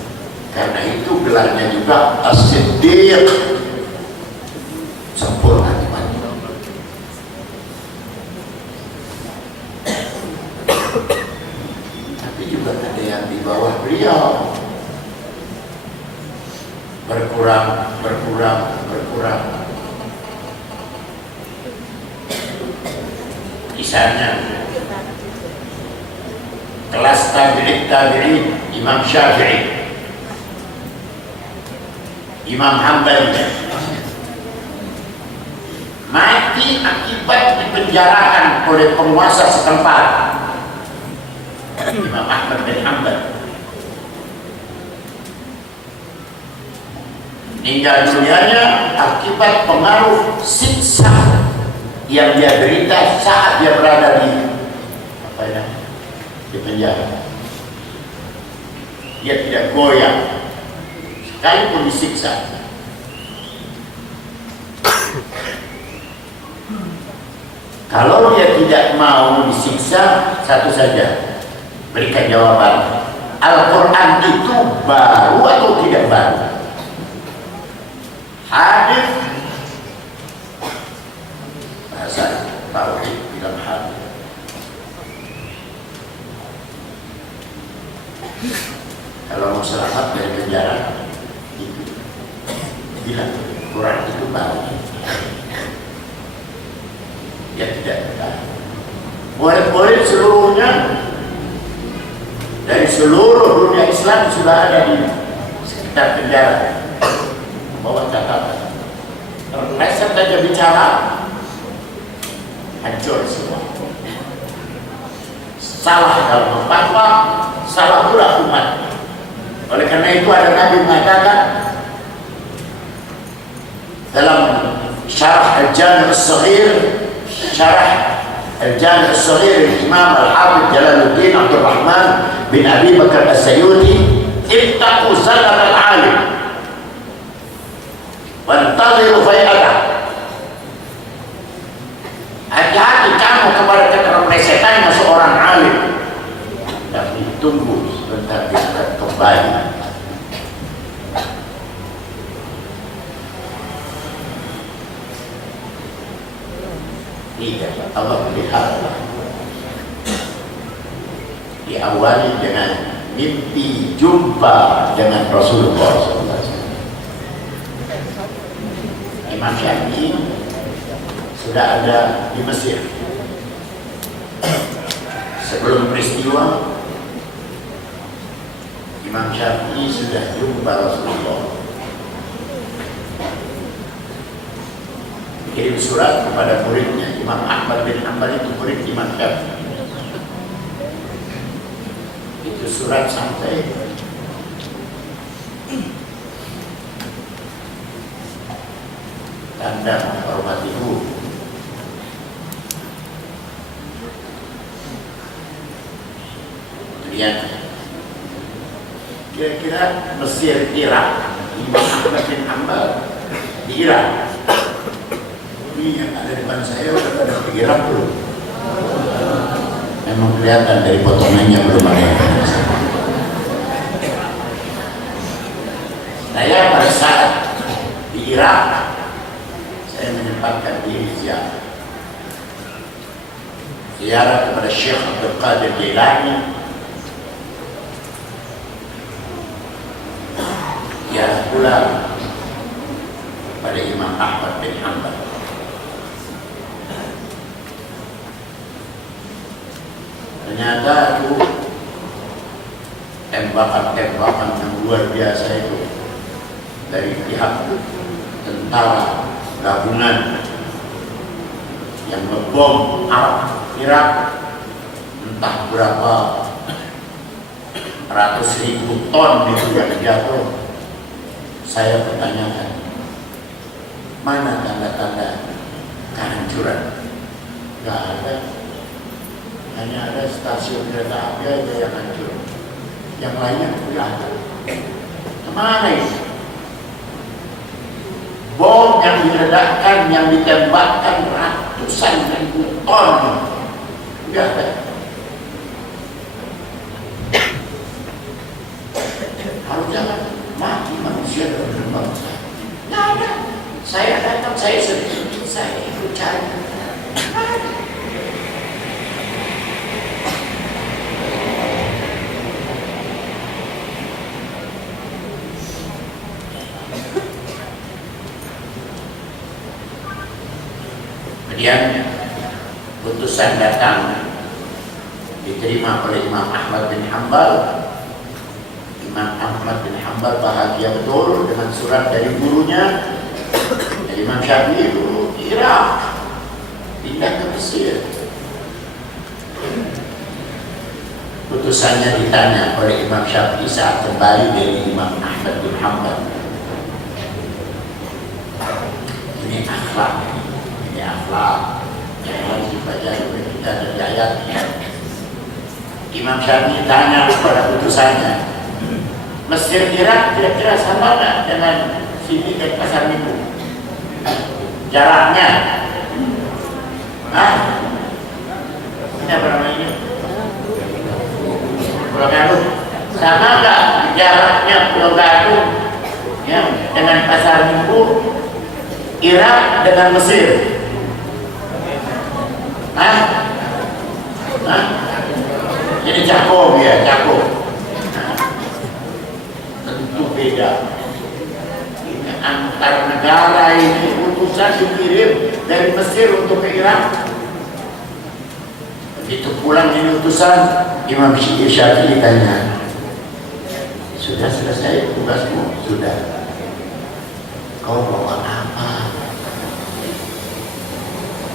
Karena itu gelarnya juga As-Siddiq, sempurna iman. Tapi juga ada yang di bawah beliau, berkurang. Misalnya kelas tabi'in Imam Syafi'i, Imam Hanbali mati akibat dipenjarakan oleh penguasa setempat. Imam Ahmad bin Hanbal meninggal dunianya akibat pengaruh siksa yang dia derita saat dia berada di penjara. Dia tidak goyah sekalipun disiksa. Kalau dia tidak mau disiksa, satu saja, berikan jawaban. Al-Quran itu baru atau tidak baru? Hadis, bahasa tauhid bilang hadis. penjara itu bilang Quran itu baru. Dia tidak bertahan. Murid-murid seluruhnya dari seluruh dunia Islam sudah ada di sekitar penjara, membawa catatan. Terleset saja bicara, hancur semua. Salah dalam fatwa, salah pula umat. Oleh karena itu ada Nabi mengatakan dalam syarah Al-Jami' As-Saghir, syarah Al-Jami' As-Saghir Imam Al-Hafidh Jalaluddin Abdul Rahman bin Abi Bakar As-Sayyuti, ittaqu zalal al-alim wantadhiru fai'atah. Hati-hati kamu kepada keterpelesetannya seorang alim, tapi tunggu sebentar dia akan kembali. Tidak, Allah pelihara. Diawali dengan mimpi jumpa dengan Rasulullah SAW. Imam Syafi'i sudah ada di Mesir sebelum peristiwa. Imam Syafi'i sudah jumpa Rasulullah, kirim surat kepada muridnya. Imam Ahmad bin Hanbal itu murid Imam Syafi'i. Itu surat sampai tanda menghormati guru. Kemudian kira-kira Mesir, Irak, Imam Ahmad bin Hanbal di Irak. Ini yang ada di depan saya sudah ada di Irak belum? Memang kelihatan dari potongannya belum ada. Saya pada saat di Irak, saya menyempatkan diri ziarah kepada Syekh Abdul Qadir Jailani, ziarah pula pada Imam Ahmad bin Hanbal. Ternyata itu tembakan-tembakan yang luar biasa itu dari pihak tentara gabungan yang ngebom Arab Irak, entah berapa ratus ribu ton itu yang jatuh. Saya pertanyakan, mana tanda-tanda kehancuran? Gak ada. Hanya ada stasiun kereta api aja yang hancur, yang lainnya tidak ada. Kemana ini? Bom yang diledakkan, yang ditembakkan ratusan ribu ton, tidak ada. Harusnya mati manusia dalam berbangsa. Tidak ada. Saya datang, saya sedih, saya ikut cari. Tidak ada. Kemudian putusan datang, diterima oleh Imam Ahmad bin Hanbal. Imam Ahmad bin Hanbal bahagia betul dengan surat dari gurunya. Dari Imam Syafi'i dulu di Irak, pindah ke Mesir. Putusannya ditanya oleh Imam Syafi'i saat kembali dari Imam Ahmad bin Hanbal. Ini akhlak. Akhlak yang harus dibaca oleh kita dari ayatnya. Imam Syafi'i tanya kepada putusannya, Mesir Irak kira-kira sama nggak dengan sini dan pasar Minggu? Jaraknya? Ini apa namanya? Pulau Gadung. Sama nggak jaraknya Pulau Gadung ya, dengan pasar Minggu? Irak dengan Mesir? Jadi Cakung ya, Cakung. Tentu beda. Ini antar negara, ini utusan dikirim dari Mesir untuk ke Irak. Begitu pulang ini utusan, Imam Syafi'i tanya, sudah selesai tugasmu? Sudah. Kau bawa apa?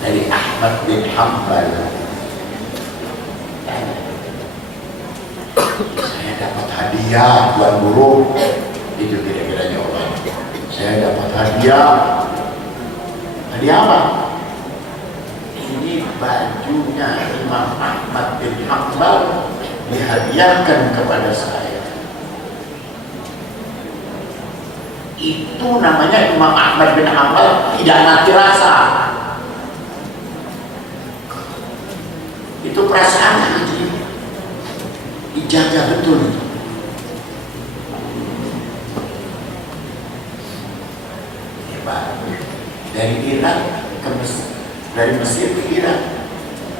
Dari Ahmad bin Hanbal. Saya dapat hadiah Tuan Guru. Itu kira-kira jawaban. Saya dapat hadiah. Hadiah apa? Ini bajunya Imam Ahmad bin Hanbal dihadiahkan kepada saya. Itu namanya Imam Ahmad bin Hanbal tidak mati rasa. Itu perasaan dijaga betul. Hebat. Dari Irak ke Mesir, dari Mesir ke Irak,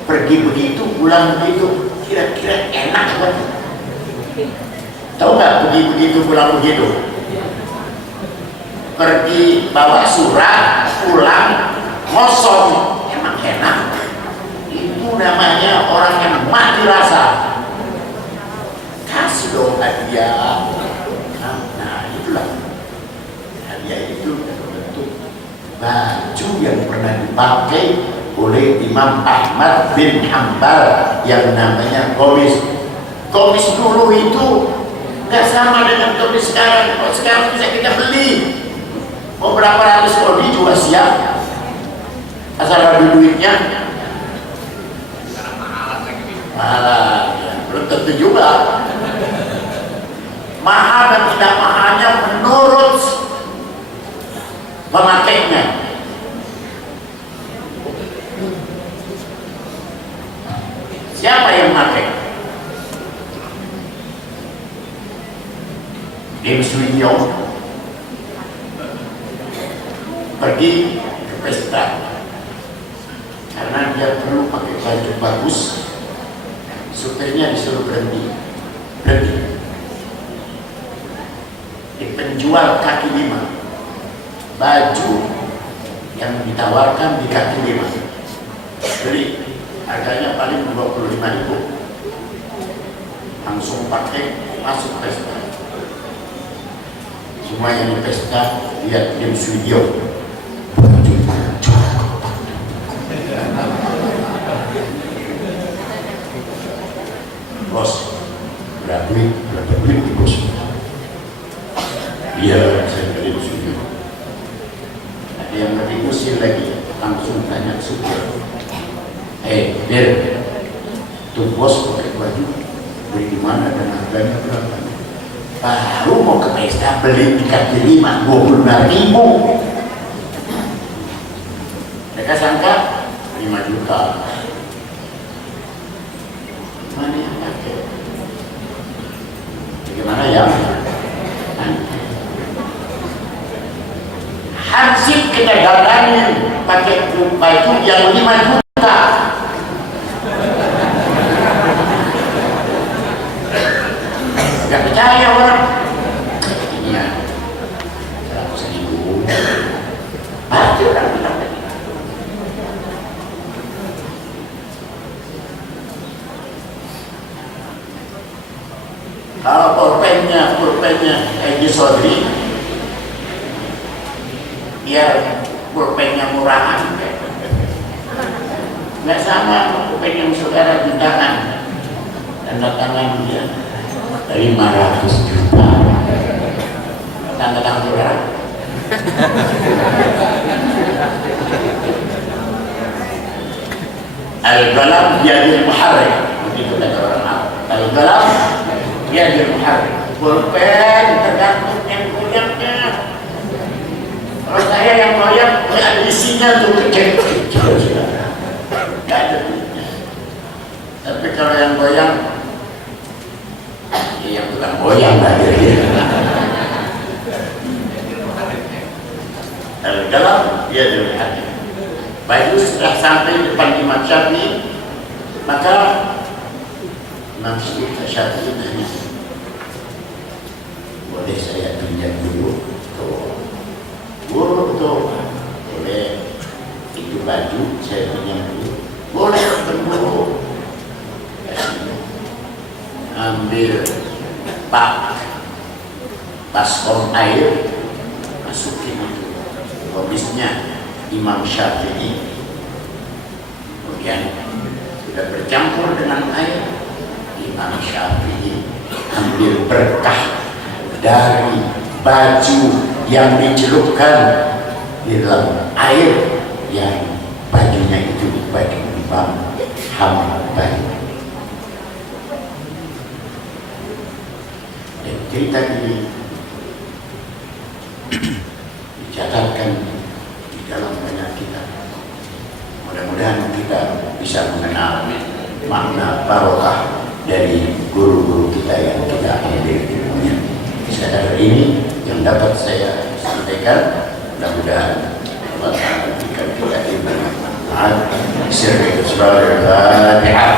pergi begitu, pulang begitu, kira-kira enak kan? Tahu nggak pergi begitu, pulang begitu? Pergi bawa surat, pulang kosong, emang enak? Itu namanya orang yang mati rasa. Kasih dong hadiah. Nah itulah hadiah itu bentuk baju yang pernah dipakai oleh Imam Ahmad bin Hanbal yang namanya komis. Komis dulu itu nggak sama dengan komis sekarang. Kalau sekarang bisa kita beli, mau berapa ratus kodi juga siap, asal ada duitnya. Mahal, ya. Belum tentu juga. Mahal dan tidak mahalnya menurut pemakainya. Siapa yang memakai? James William pergi ke pesta karena dia perlu pakai baju bagus. Supirnya disuruh berhenti. Di penjual kaki lima, baju yang ditawarkan di kaki lima, beli, harganya paling 25.000. Langsung pakai, masuk pesta. Semua yang di pesta lihat James William, bos, berapa duit bos? Iya, saya dari Sudir. Ada yang lebih usil lagi, langsung tanya supir. Dir, tuh bos pakai baju beli di mana dan harganya berapa? Baru mau ke pesta beli di kaki lima 25.000. Mereka sangka 5 juta. Mana yang pakai? Bagaimana ya? Hansip kita dalamin pakai baju yang 5 juta. Gak percaya orang. Iya, 100.000. Pasti orang bilang tadi. Kalau pulpennya Egy Sodri, biar pulpennya murahan, nggak sama pulpen yang saudara di tangan, tanda tangan dia 500 juta, tanda tangan saudara. Al-Qalam biadil muharrik, begitu kata orang Arab. Al-Qalam biadil muharrik, pulpen tergantung yang goyangnya. Kalau saya yang goyang, ada isinya tuh kecil-kecil, nggak ada duitnya. Tapi kalau yang goyang, ya yang tukang goyang lah kira-kira. Al-Qalam biadil muharrik. Baju sudah sampai depan Imam Syafi'i, maka Imam Syafi'i tanya, boleh saya pinjam dulu tuh guru tuh boleh itu baju saya pinjam dulu boleh guru ambil baskom air masukin itu habisnya Imam Syafi'i kemudian sudah bercampur dengan air Imam Syafi'i ambil berkah dari baju yang dicelupkan di dalam air yang bajunya itu baju Imam Hambali. Dan cerita ini dicatatkan di dalam banyak kitab. Mudah-mudahan kita bisa mengenal makna barokah dari guru-guru kita yang kita ambil ilmunya. Sekadar ini yang dapat saya sampaikan, mudah-mudahan Allah Ta'ala berikan kita ilmu yang bermanfaat. Sirri Al-Fatihah.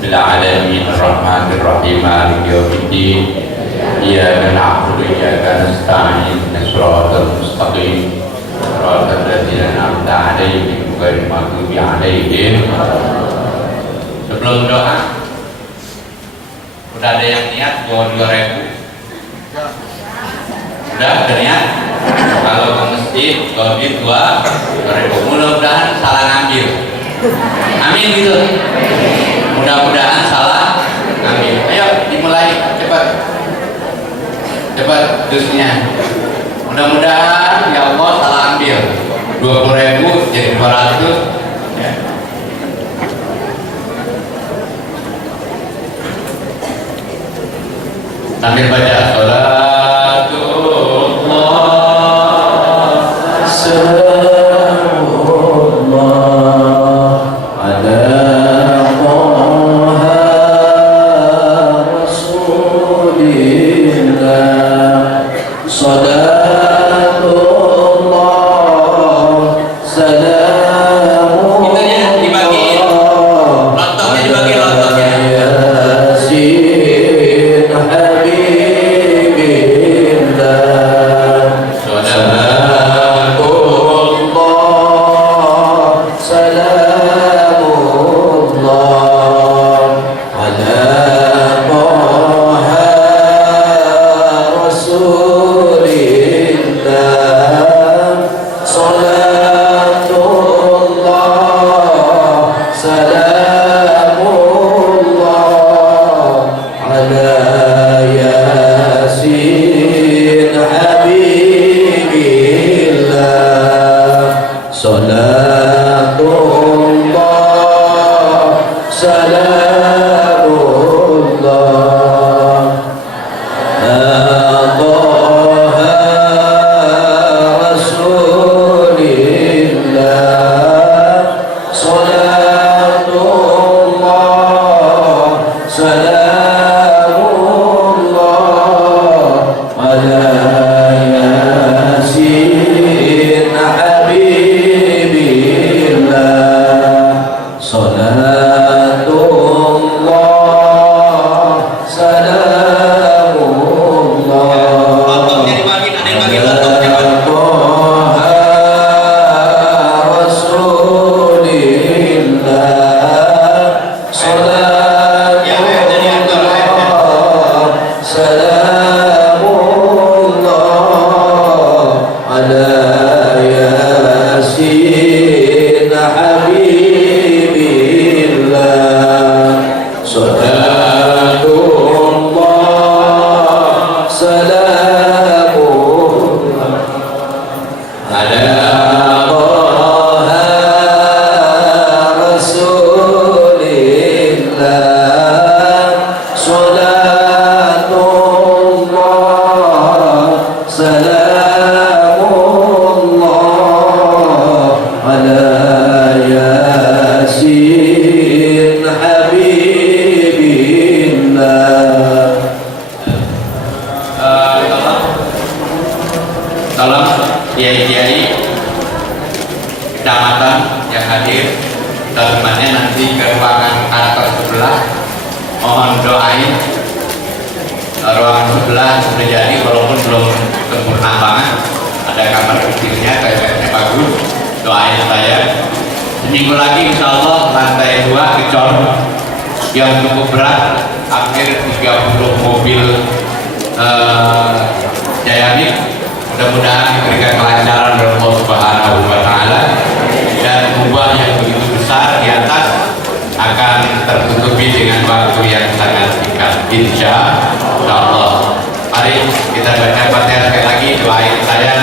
Bismillahirrahmanirrahim. Ar-Rahmanir-Rahim. Maliki yaumiddin. Iyyaka na'budu wa iyyaka nasta'in. Ihdinas siratal mustaqim. Siratal ladzina an'amta 'alaihim ghairil maghdubi 'alaihim. Sebelum doa, udah ada yang niat jual 2.000? Udah ada niat? Kalau ke masjid jual 2.000, mudah-mudahan salah ngambil. Amin gitu. Mudah-mudahan salah ngambil. Ayo dimulai cepat dusnya. Mudah-mudahan ya Allah salah ambil 20.000 jadi 200 ya. Sambil baca sholatullah salamullah ala Taha Rasulillah salatullah salamullah. Itunya dibagiin, lontongnya dibagi lontongnya. kiai-kiai kecamatan yang hadir, teman-temannya nanti ke ruangan kantor sebelah mohon doain ruangan sebelah sudah jadi walaupun belum sempurna banget, ada kamar kecilnya kayaknya bagus. Doain saya seminggu lagi insya Allah lantai 2 dicor yang cukup berat, hampir 30 mobil Jayanik. Mudah-mudahan diberikan kelancaran dari Allah Subhanahu wa Ta'ala, dan kubah yang begitu besar di atas akan tertutupi dengan waktu yang sangat singkat, insya Allah. Mari kita baca Fatihah sekali lagi, doain saya,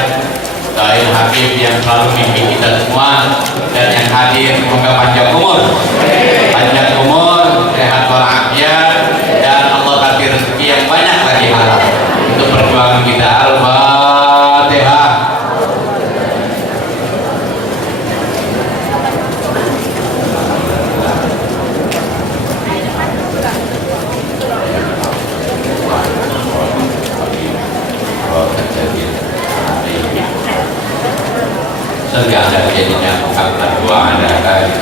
doain Habib yang selalu mimpi kita semua, dan yang hadir semoga panjang umur, sehat walafiat, dan Allah kasih rezeki yang banyak lagi halal untuk perjuangan kita. Al-Fatihah. Segala jadinya Muhammad wa ala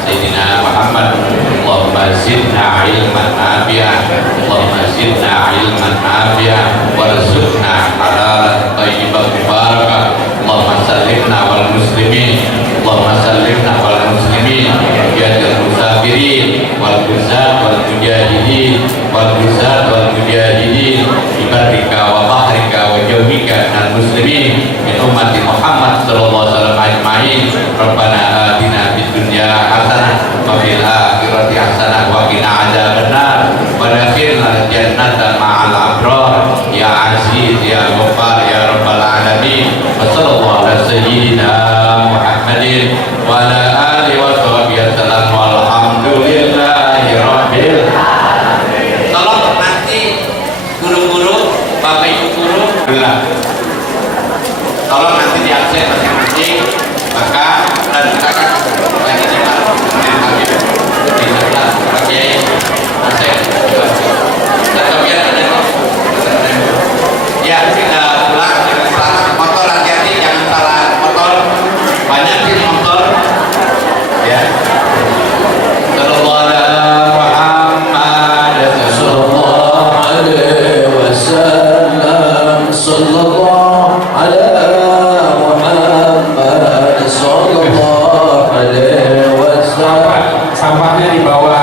Sayyidina Muhammad. Allahumma zidna ilman nafi'an, Allahumma zidna ilman nafi'an, warzuqna halalan thayyiban mubarakah. Allahumma sallimna wal muslimin, Allahumma sallimna wal muslimin, ya musafirin wal guzat wal mujahidin, wal guzat wal mujahidin, ibarika wa bahrika wa jawmika al muslimin min ummati Muhammad sallallahu alaihi wasallam ajma'in. Rabbana atina fid dunya hasanah wa fil akhirati hasanah wa qina adzabannar wa adkhilna jannata ma'al abrar ya aziz ya ghaffar ya rabbal alamin. Wa sallallahu ala sayyidina Muhammadin wa ala alihi wa sahbihi wasallam walhamdulillahi rabbil alamin. Tolong nanti guru-guru, bapak ibu guru, tolong nanti di absen masing-masing, maka dan kakak yang ini di sebelah pakai absen atau biar ada ya. Kita pulang dengan selamat. Motor hati-hati, jangan salah motor, banyak sih motor ya. Sallallahu alaihi Muhammad sallallahu alaihi wasallam, sallallahu alaihi Muhammad sallallahu alaihi wasallam. Sampahnya di bawah.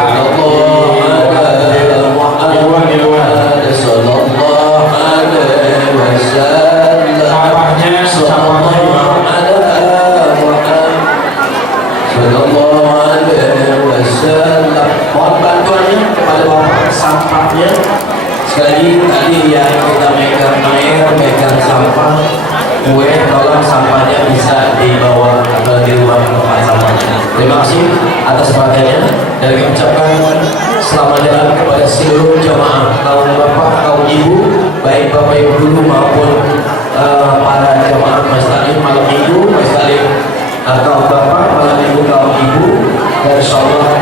Mohon bantuannya kepada bapak sampahnya. Sekali tadi yang kita megang air, megang sampah, kue, tolong sampahnya bisa dibawa di rumah tempat sampahnya. Terima kasih atas perhatiannya, dan kami ucapkan selamat jalan kepada seluruh jamaah, kaum bapak, kaum ibu, baik bapak ibu guru maupun para jamaah masjid malam minggu, masjid kaum bapak, malam minggu kaum ibu, dan insyaallah